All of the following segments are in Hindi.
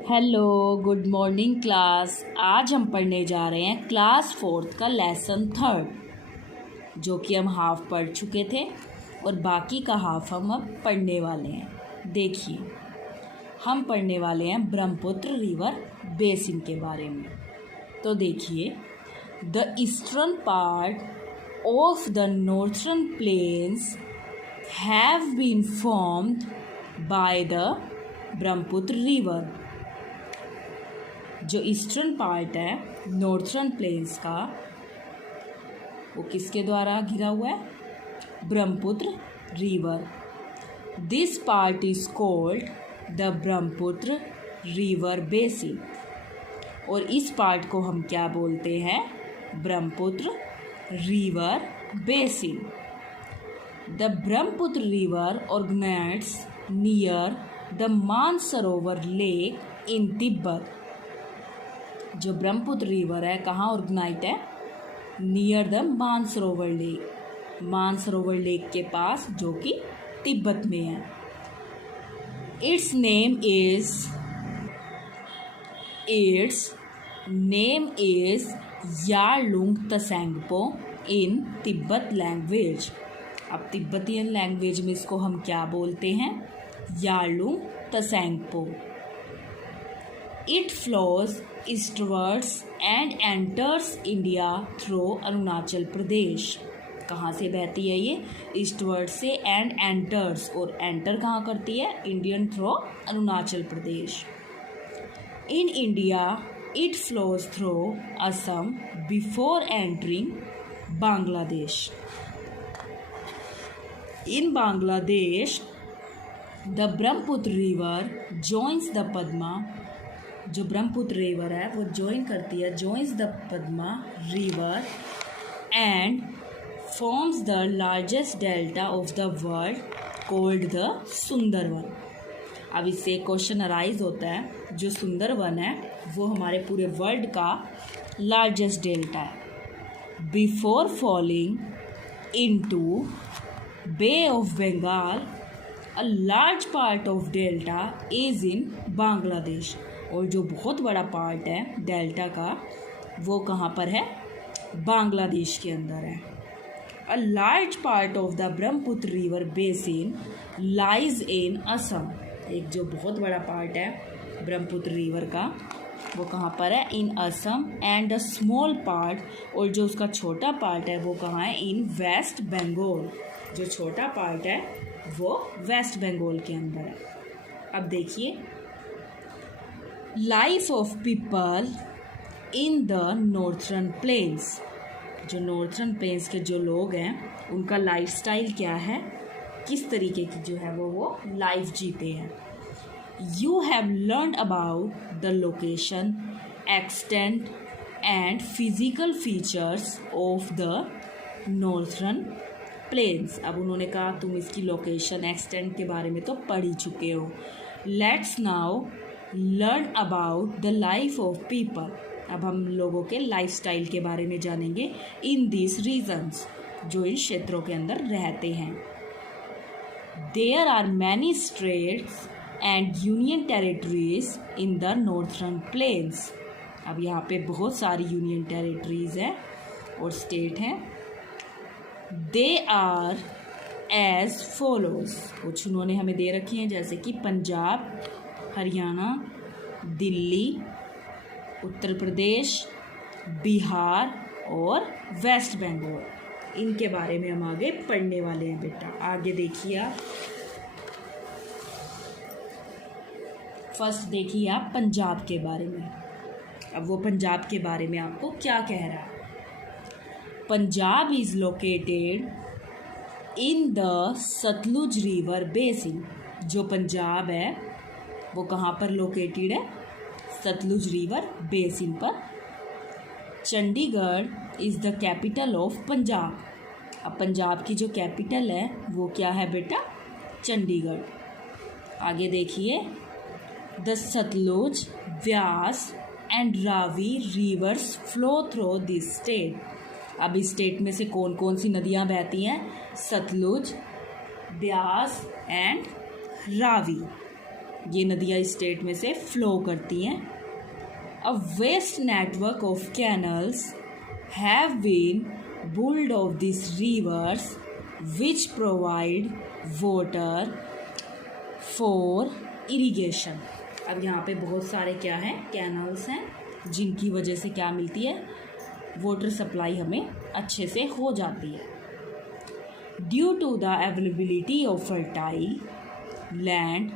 Hello, good morning class. आज हम पढ़ने जा रहे हैं क्लास 4th का लेसन 3rd, जो कि हम हाफ पढ़ चुके थे और बाकी का हाफ हम अब पढ़ने वाले हैं। देखिए, हम पढ़ने वाले हैं ब्रह्मपुत्र रिवर बेसिन के बारे में। तो देखिए, the eastern part of the northern plains have been formed by the Brahmaputra river. जो ईस्टर्न पार्ट है नॉर्थर्न प्लेन्स का, वो किसके द्वारा घिरा हुआ है? Brahmaputra river. This part is called the Brahmaputra river basin. और इस पार्ट को हम क्या बोलते हैं? Brahmaputra river basin. The Brahmaputra river originates near the Mansarovar lake in Tibet. जो ब्रह्मपुत्र रिवर है कहाँ ऑर्गेनाइट है? Near the Mansarovar lake. Mansarovar lake के पास, जो कि तिब्बत में है। It's name is Yarlung Tsangpo in Tibet language. अब तिब्बतियन लैंग्वेज में इसको हम क्या बोलते हैं? Yarlung Tsangpo. It flows eastwards and enters India through Arunachal Pradesh. कहाँ से बहती है ये? ईस्टवर्ड से एंड एंटर्स, और एंटर कहाँ करती है? Indian through Arunachal Pradesh. In India it flows through Assam before entering Bangladesh. In Bangladesh the Brahmaputra river joins the Padma. जो ब्रह्मपुत्र रिवर है वो joins the Padma river and forms the largest delta of the world called the Sundarban. अब इससे क्वेश्चन अराइज होता है, जो सुंदरवन है वो हमारे पूरे वर्ल्ड का लार्जेस्ट डेल्टा है। Before falling into bay of Bengal a large part of delta is in Bangladesh. और जो बहुत बड़ा पार्ट है डेल्टा का, वो कहाँ पर है? बांग्लादेश के अंदर है। अ large part of the Brahmaputra river basin lies in Assam. एक जो बहुत बड़ा पार्ट है ब्रह्मपुत्र रिवर का, वो कहाँ पर है? In Assam. And a small part, और जो उसका छोटा पार्ट है वो कहाँ है? इन वेस्ट बंगाल। जो छोटा पार्ट है वो वेस्ट बंगाल के अंदर है। अब देखिए, life of people in the northern plains. जो नॉर्थर्न प्लेन्स के जो लोग हैं उनका लाइफस्टाइल क्या है, किस तरीके की जो है वो लाइफ जीते हैं। You have learn about the location, extent and physical features of the northern plains. अब उन्होंने कहा तुम इसकी लोकेशन, एक्सटेंट के बारे में तो पढ़ ही चुके हो। Let's now learn about the life of people. अब हम लोगों के लाइफस्टाइल के बारे में जानेंगे इन दिस रीजन्स, जो इन क्षेत्रों के अंदर रहते हैं। There are many states and union territories in the northern plains. अब यहाँ पे बहुत सारी यूनियन टेरिटरीज हैं और स्टेट हैं। They are as follows. कुछ उन्होंने हमें दे रखी हैं, जैसे कि पंजाब, हरियाणा, दिल्ली, उत्तर प्रदेश, बिहार और वेस्ट बंगाल। इनके बारे में हम आगे पढ़ने वाले हैं बेटा। आगे देखिए आप, फर्स्ट देखिए आप पंजाब के बारे में। अब वो पंजाब के बारे में आपको क्या कह रहा है? Punjab is located in the Sutlej river basin. जो पंजाब है वो कहाँ पर लोकेटेड है? सतलुज रिवर बेसिन पर। Chandigarh is the capital of Punjab. अब पंजाब की जो कैपिटल है वो क्या है बेटा? चंडीगढ़। आगे देखिए, the Sutlej, Beas and Ravi rivers flow through this state. अब इस स्टेट में से कौन कौन सी नदियाँ बहती हैं? सतलुज, व्यास एंड रावी। ये नदियाँ इस स्टेट में से फ्लो करती हैं। A vast network of canals have been built of these rivers which provide water for irrigation। अब यहाँ पे बहुत सारे क्या हैं, कैनल्स हैं, जिनकी वजह से क्या मिलती है, वाटर सप्लाई हमें अच्छे से हो जाती है। Due to the availability of fertile land,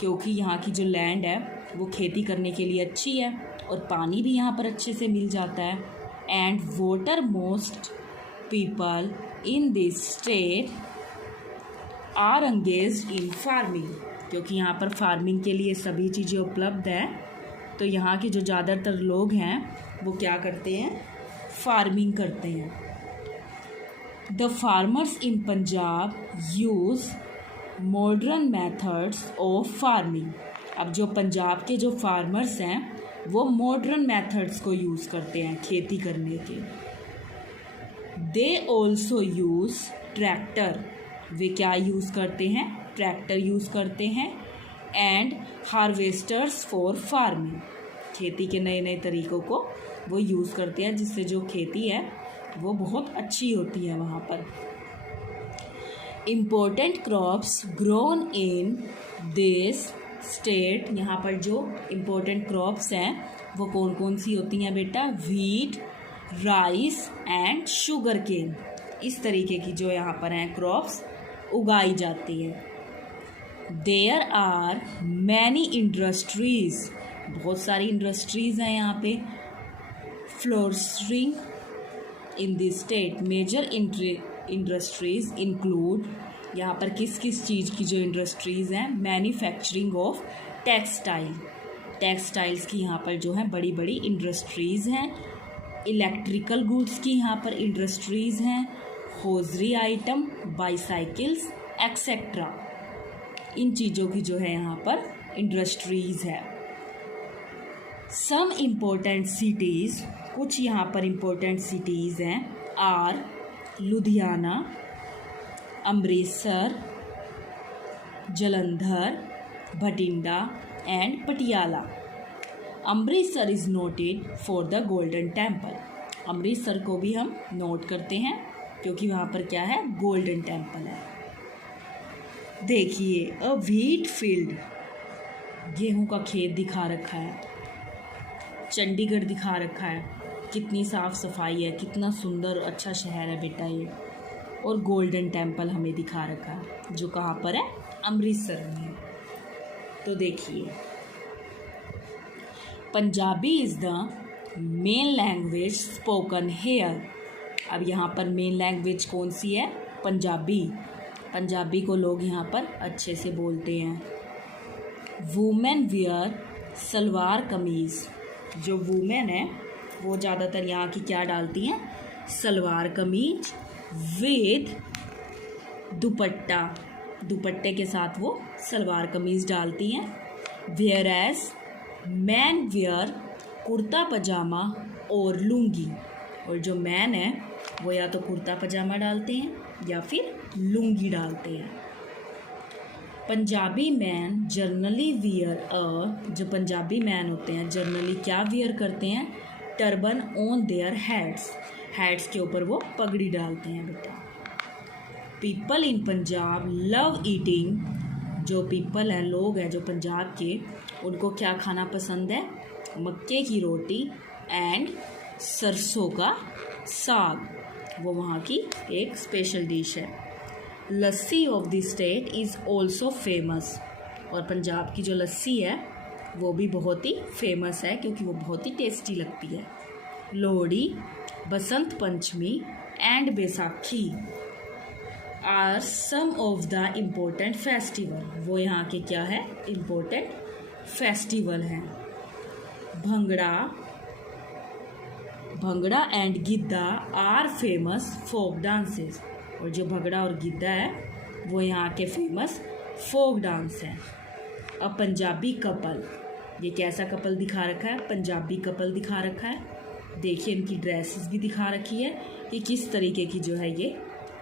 क्योंकि यहाँ की जो लैंड है वो खेती करने के लिए अच्छी है और पानी भी यहाँ पर अच्छे से मिल जाता है। And water most people in this state are engaged in farming, क्योंकि यहाँ पर फार्मिंग के लिए सभी चीज़ें उपलब्ध हैं, तो यहाँ के जो ज़्यादातर लोग हैं वो क्या करते हैं, फार्मिंग करते हैं। The farmers in Punjab use modern methods of farming. अब जो पंजाब के जो फार्मर्स हैं वो मॉडर्न मेथड्स को यूज़ करते हैं खेती करने के। दे ऑल्सो यूज़ ट्रैक्टर, वे क्या यूज़ करते हैं, ट्रैक्टर यूज़ करते हैं। एंड हार्वेस्टर्स फॉर फार्मिंग, खेती के नए नए तरीक़ों को वो यूज़ करते हैं, जिससे जो खेती है वो बहुत अच्छी होती है वहाँ पर। Important crops grown in this state, यहाँ पर जो इम्पोर्टेंट क्रॉप्स हैं वो कौन कौन सी होती हैं बेटा, wheat, rice and sugar cane. इस तरीके की जो यहाँ पर हैं क्रॉप्स उगाई जाती है। देयर आर मैनी इंडस्ट्रीज़, बहुत सारी इंडस्ट्रीज़ हैं यहाँ पे। Flourishing in this state, major industries include, यहाँ पर किस किस चीज़ की जो इंडस्ट्रीज़ हैं, मैन्युफैक्चरिंग ऑफ टेक्सटाइल, टेक्सटाइल्स की यहाँ पर जो है बड़ी बड़ी इंडस्ट्रीज़ हैं। इलेक्ट्रिकल गुड्स की यहाँ पर इंडस्ट्रीज़ हैं, होजरी आइटम, बाईसाइकिल्स एक्सेट्रा, इन चीज़ों की जो है यहाँ पर इंडस्ट्रीज़ है। सम इम्पोर्टेंट सिटीज़, कुछ यहाँ पर इम्पोर्टेंट सिटीज़ हैं, are Ludhiana, Amritsar, Jalandhar, Bathinda and Patiala. Amritsar is noted for the golden temple, Amritsar को भी हम नोट करते हैं क्योंकि वहाँ पर क्या है, गोल्डन टेम्पल है। देखिए अ व्हीट फील्ड, गेहूं का खेत दिखा रखा है, चंडीगढ़ दिखा रखा है, कितनी साफ़ सफाई है, कितना सुंदर अच्छा शहर है बेटा ये। और गोल्डन टेम्पल हमें दिखा रखा है जो कहाँ पर है, अमृतसर में। तो देखिए Punjabi is the main language spoken here. अब यहाँ पर मेन लैंग्वेज कौन सी है, पंजाबी। पंजाबी को लोग यहाँ पर अच्छे से बोलते हैं। वुमेन वियर सलवार कमीज़, जो वुमेन है वो ज़्यादातर यहाँ की क्या डालती हैं, सलवार कमीज विद दुपट्टा, दुपट्टे के साथ वो सलवार कमीज़ डालती हैं। Where as man wear kurta pajama और लुंगी, और जो मैन है वो या तो कुर्ता पजामा डालते हैं या फिर लुंगी डालते हैं। पंजाबी मैन जनरली वियर अ, जो पंजाबी मैन होते हैं जनरली क्या वियर करते हैं, turban on their heads, heads के ऊपर वो पगड़ी डालते हैं बेटा। People in Punjab love eating, जो पीपल हैं, लोग हैं जो पंजाब के, उनको क्या खाना पसंद है, मक्के की रोटी एंड सरसों का साग, वो वहाँ की एक स्पेशल डिश है। Lassi of the state is also famous, और पंजाब की जो लस्सी है वो भी बहुत ही फेमस है क्योंकि वो बहुत ही टेस्टी लगती है। Lohri, Basant Panchami and Baisakhi are some of the important festival, वो यहाँ के क्या है, इम्पोर्टेंट फेस्टिवल हैं। Bhangra and giddha are famous folk dances, और जो भंगड़ा और गिद्दा है वो यहाँ के फेमस फोक डांस हैं। अब पंजाबी कपल, ये कैसा कपल दिखा रखा है, पंजाबी कपल दिखा रखा है। देखिए इनकी ड्रेसेस भी दिखा रखी है कि किस तरीके की जो है ये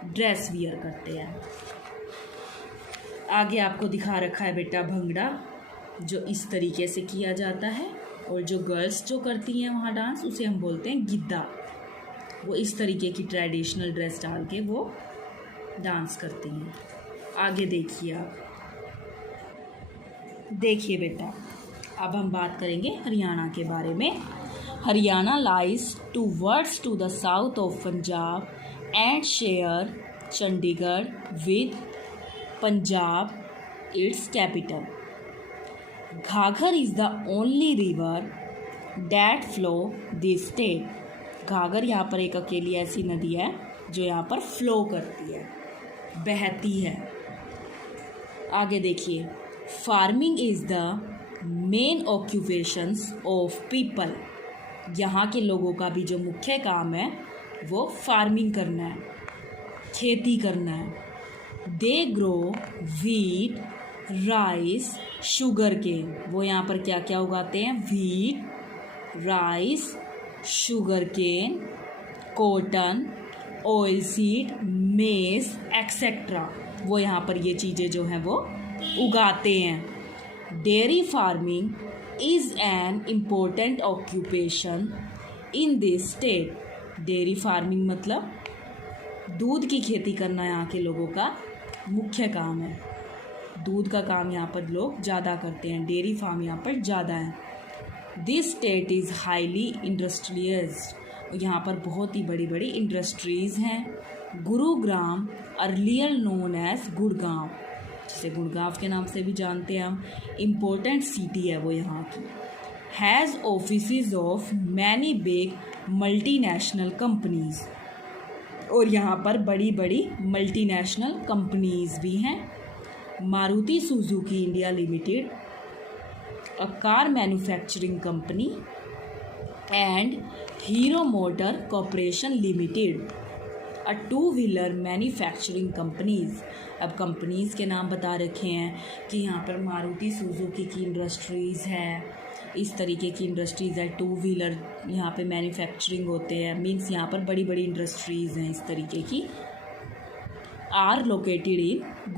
ड्रेस वियर करते हैं। आगे आपको दिखा रखा है बेटा भंगड़ा, जो इस तरीके से किया जाता है, और जो गर्ल्स जो करती हैं वहाँ डांस उसे हम बोलते हैं गिद्दा। वो इस तरीके की ट्रेडिशनल ड्रेस डाल के वो डांस करती हैं। आगे देखिए आप, देखिए बेटा, अब हम बात करेंगे हरियाणा के बारे में। Haryana lies towards to the south of Punjab and share Chandigarh with Punjab its capital. Ghaggar is the only river that flow this state. Ghaggar यहाँ पर एक अकेली ऐसी नदी है जो यहाँ पर फ्लो करती है, बहती है। आगे देखिए, farming is the main occupations of people. यहाँ के लोगों का भी जो मुख्य काम है वो फार्मिंग करना है, खेती करना है। They grow wheat, rice, sugar cane. वो यहाँ पर क्या क्या उगाते हैं? Wheat, rice, sugar cane, cotton, oil seed, maize etcetera. वो यहाँ पर ये चीज़ें जो हैं वो उगाते हैं। Dairy farming is an important occupation in this state. Dairy farming मतलब दूध की खेती करना यहाँ के लोगों का मुख्य काम है। दूध का काम यहाँ पर लोग ज़्यादा करते हैं, डेयरी फार्म यहाँ पर ज़्यादा है। This state is highly industrialised. यहाँ पर बहुत ही बड़ी बड़ी इंडस्ट्रीज़ हैं। Gurugram earlier known as Gurgaon, जिसे गुड़गांव के नाम से भी जानते हैं हम, इम्पोर्टेंट सिटी है वो यहाँ की। Has offices of many big multinational companies. और यहाँ पर बड़ी बड़ी मल्टीनेशनल कंपनीज़ भी हैं। Maruti Suzuki India limited, a car manufacturing company, and hero motor corporation limited, a two wheeler manufacturing companies. अब कंपनीज़ के नाम बता रखे हैं कि यहाँ पर मारुति सुजुकी की इंडस्ट्रीज़ है, इस तरीके की इंडस्ट्रीज़ है। टू व्हीलर यहाँ पे मैन्युफैक्चरिंग होते हैं, मीन्स यहाँ पर बड़ी बड़ी इंडस्ट्रीज़ हैं इस तरीके की। आर लोकेटेड इन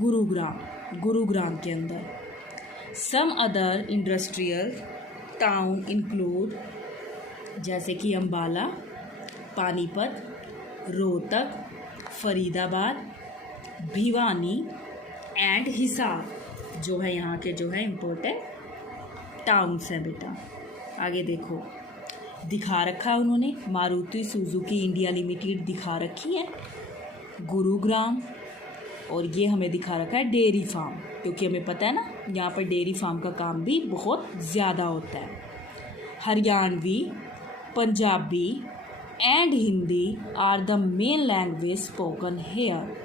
गुरुग्राम के अंदर। Some other industrial town include, जैसे कि अम्बाला, पानीपत, रोहतक, फरीदाबाद, भिवानी एंड हिसार, जो है यहाँ के जो है इम्पोर्टेंट टाउन्स हैं बेटा। आगे देखो, दिखा रखा है उन्होंने, मारुति सुजुकी इंडिया लिमिटेड दिखा रखी है, गुरुग्राम, और ये हमें दिखा रखा है डेयरी फार्म, क्योंकि हमें पता है ना यहाँ पर डेयरी फार्म का काम भी बहुत ज़्यादा होता है। Haryanvi, Punjabi and Hindi are the main language spoken here.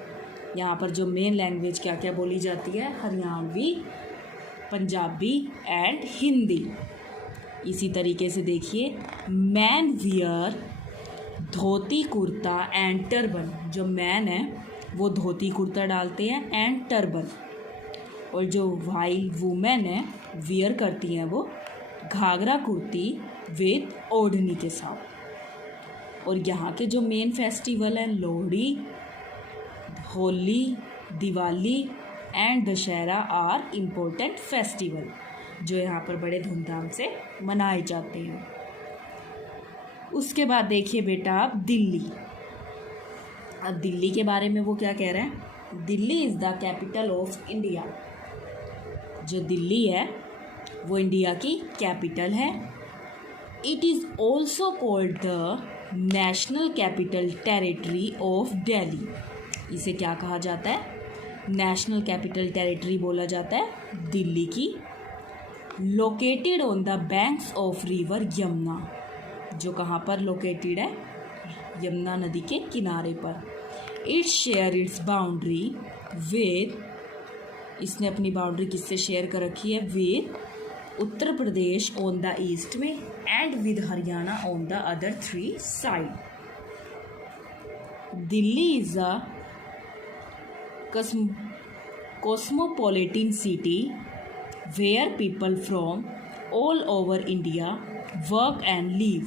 यहाँ पर जो मेन लैंग्वेज क्या क्या बोली जाती है? हरियाणवी, पंजाबी एंड हिंदी। इसी तरीके से देखिए, man wear dhoti kurta and turban. जो मैन है वो धोती कुर्ता डालते हैं एंड टर्बन, और जो वाइल वुमेन है वियर करती हैं वो घाघरा कुर्ती विद ओढ़नी के साथ। और यहाँ के जो मेन फेस्टिवल हैं Lohri, Holi, Diwali and Dussehra are important festival, जो यहाँ पर बड़े धूमधाम से मनाए जाते हैं। उसके बाद देखिए बेटा आप दिल्ली। अब दिल्ली के बारे में वो क्या कह रहे हैं? Delhi is the capital of India. जो दिल्ली है वो इंडिया की कैपिटल है। It is also called the national capital territory of Delhi. इसे क्या कहा जाता है? नेशनल कैपिटल टेरिटरी बोला जाता है दिल्ली की। Located on the banks of river Yamuna, जो कहाँ पर लोकेटेड है? यमुना नदी के किनारे पर। Its share its boundary with, इसने अपनी बाउंड्री किससे शेयर कर रखी है? With Uttar Pradesh on the east में and with Haryana on the other 3 side. Delhi is a cosmopolitan city where people from all over India work and live।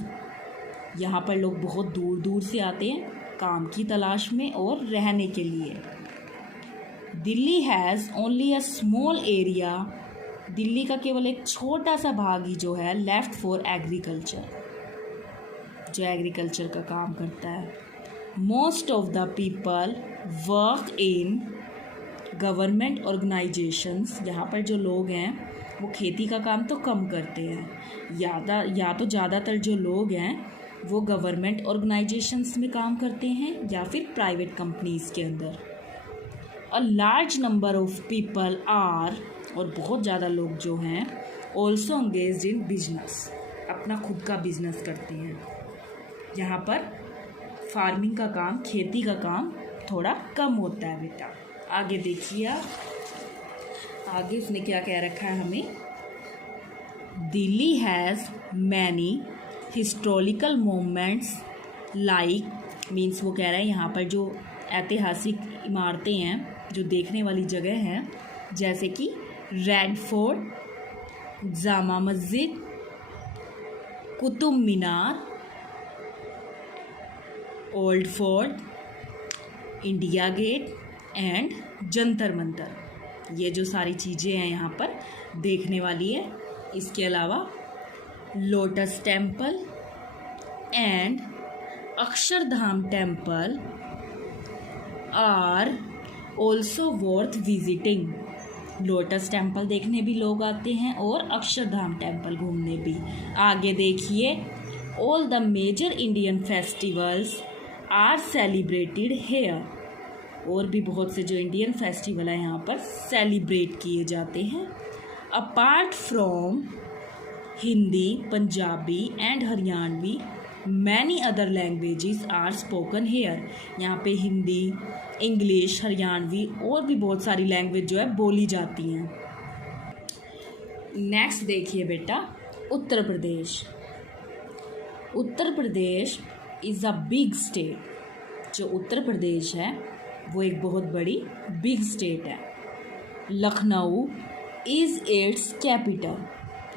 यहाँ पर लोग बहुत दूर दूर से आते हैं काम की तलाश में और रहने के लिए। Delhi has only a small area, Delhi का केवल एक छोटा सा भाग ही जो है लेफ्ट फॉर एग्रीकल्चर, जो एग्रीकल्चर का काम करता है। Most of the people work in government organisations, यहाँ पर जो लोग हैं वो खेती का काम तो कम करते हैं, या तो ज़्यादातर जो लोग हैं वो गवर्नमेंट ऑर्गेनाइजेशंस में काम करते हैं या फिर प्राइवेट कंपनीज़ के अंदर। A large number of people are, और बहुत ज़्यादा लोग जो हैं ऑल्सो एंगेज्ड इन बिजनेस, अपना खुद का बिजनेस करते हैं। यहाँ पर फार्मिंग का काम, खेती का काम थोड़ा कम होता है बेटा। आगे देखिए आप, आगे उसने क्या कह रखा है हमें, Delhi has many historical moments like, means वो कह रहे हैं यहाँ पर जो ऐतिहासिक इमारतें हैं, जो देखने वाली जगह हैं, जैसे कि red fort, Jama Masjid, Qutub Minar, old fort, India gate and Jantar Mantar, ये जो सारी चीज़ें हैं यहाँ पर देखने वाली है। इसके अलावा lotus temple and Akshardham temple are also worth visiting, lotus temple देखने भी लोग आते हैं और अक्षरधाम टेम्पल घूमने भी। आगे देखिए, all the major Indian festivals are celebrated here, और भी बहुत से जो इंडियन फेस्टिवल हैं यहाँ पर सेलिब्रेट किए जाते हैं। Apart from Hindi, Punjabi and Haryanvi, many other languages are spoken here, यहाँ पे हिंदी, इंग्लिश, हरियाणवी और भी बहुत सारी लैंग्वेज जो है बोली जाती हैं। नेक्स्ट देखिए बेटा, Uttar Pradesh. Uttar Pradesh is a big state, जो उत्तर प्रदेश है वो एक बहुत बड़ी बिग स्टेट है। लखनऊ इज़ इट्स कैपिटल,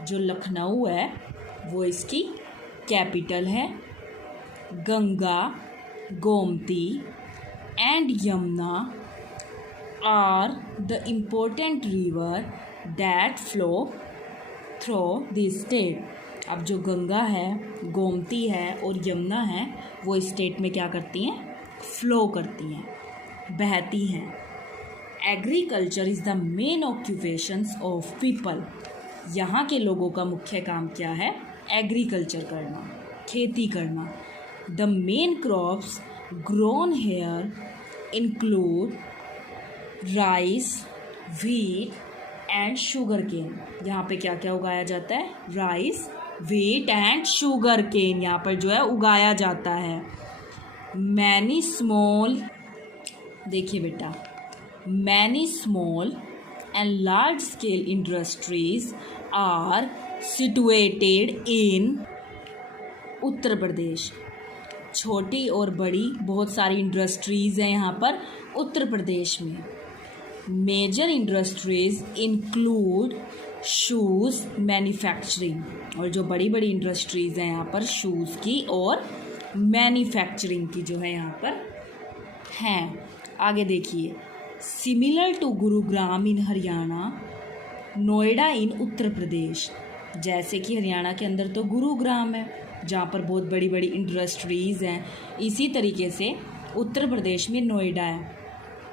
जो लखनऊ है वो इसकी कैपिटल है। Ganga, Gomti and Yamuna are the important river that flow through this state. अब जो गंगा है, गोमती है और यमुना है, वो स्टेट में क्या करती हैं, फ्लो करती हैं, बहती हैं। Agriculture is the main occupations of people, यहाँ के लोगों का मुख्य काम क्या है, एग्रीकल्चर करना, खेती करना। The main crops grown here include rice, wheat and sugar cane, यहाँ पे क्या क्या उगाया जाता है, rice, wheat and sugar cane यहाँ पर जो है उगाया जाता है। मैनी स्मॉल, देखिए बेटा, many small and large scale industries are situated in Uttar Pradesh, छोटी और बड़ी बहुत सारी इंडस्ट्रीज़ हैं यहाँ पर उत्तर प्रदेश में। Major industries include shoes manufacturing, और जो बड़ी बड़ी इंडस्ट्रीज़ हैं यहाँ पर शूज़ की और मैन्युफैक्चरिंग की जो है यहाँ पर हैं। आगे देखिए, सिमिलर टू गुरुग्राम इन हरियाणा, नोएडा इन उत्तर प्रदेश, जैसे कि हरियाणा के अंदर तो गुरुग्राम है जहाँ पर बहुत बड़ी बड़ी इंडस्ट्रीज़ हैं, इसी तरीके से उत्तर प्रदेश में नोएडा है।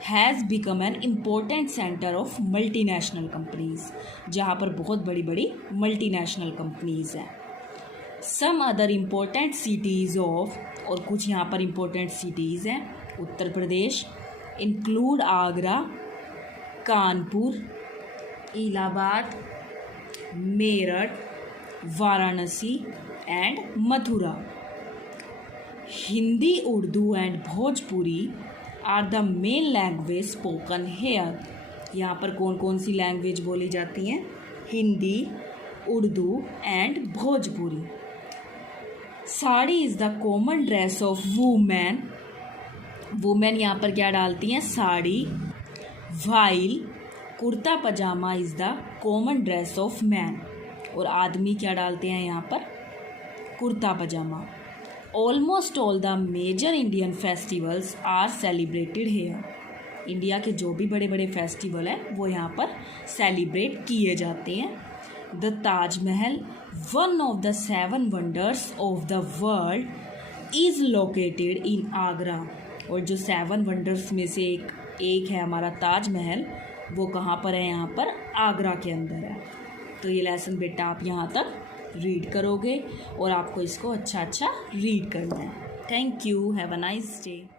Has become an important centre of multinational companies, जहाँ पर बहुत बड़ी बड़ी मल्टीनेशनल कंपनीज़ हैं। Some other important cities of, और कुछ यहाँ पर इम्पोर्टेंट सिटीज़ हैं Uttar Pradesh, include Agra, Kanpur, Allahabad, Meerut, Varanasi and Mathura. Hindi, Urdu and Bhojpuri are the main language spoken here, यहाँ पर कौन कौन सी लैंग्वेज बोली जाती हैं, Hindi, Urdu and Bhojpuri. Sari is the common dress of women, women यहाँ पर क्या डालती हैं, sari. While kurta pajama is the common dress of man, और आदमी क्या डालते हैं यहाँ पर, kurta pajama. Almost all the major Indian festivals are celebrated here, India के जो भी बड़े बड़े फेस्टिवल हैं वो यहाँ पर सेलिब्रेट किए जाते हैं। The Taj Mahal, one of the 7 wonders of the world, is located in Agra. और जो 7 वंडर्स में से एक है हमारा ताजमहल, वो कहाँ पर है? यहाँ पर आगरा के अंदर है। तो ये लेसन बेटा आप यहाँ तक रीड करोगे और आपको इसको अच्छा रीड करना है। Thank you, have a nice day.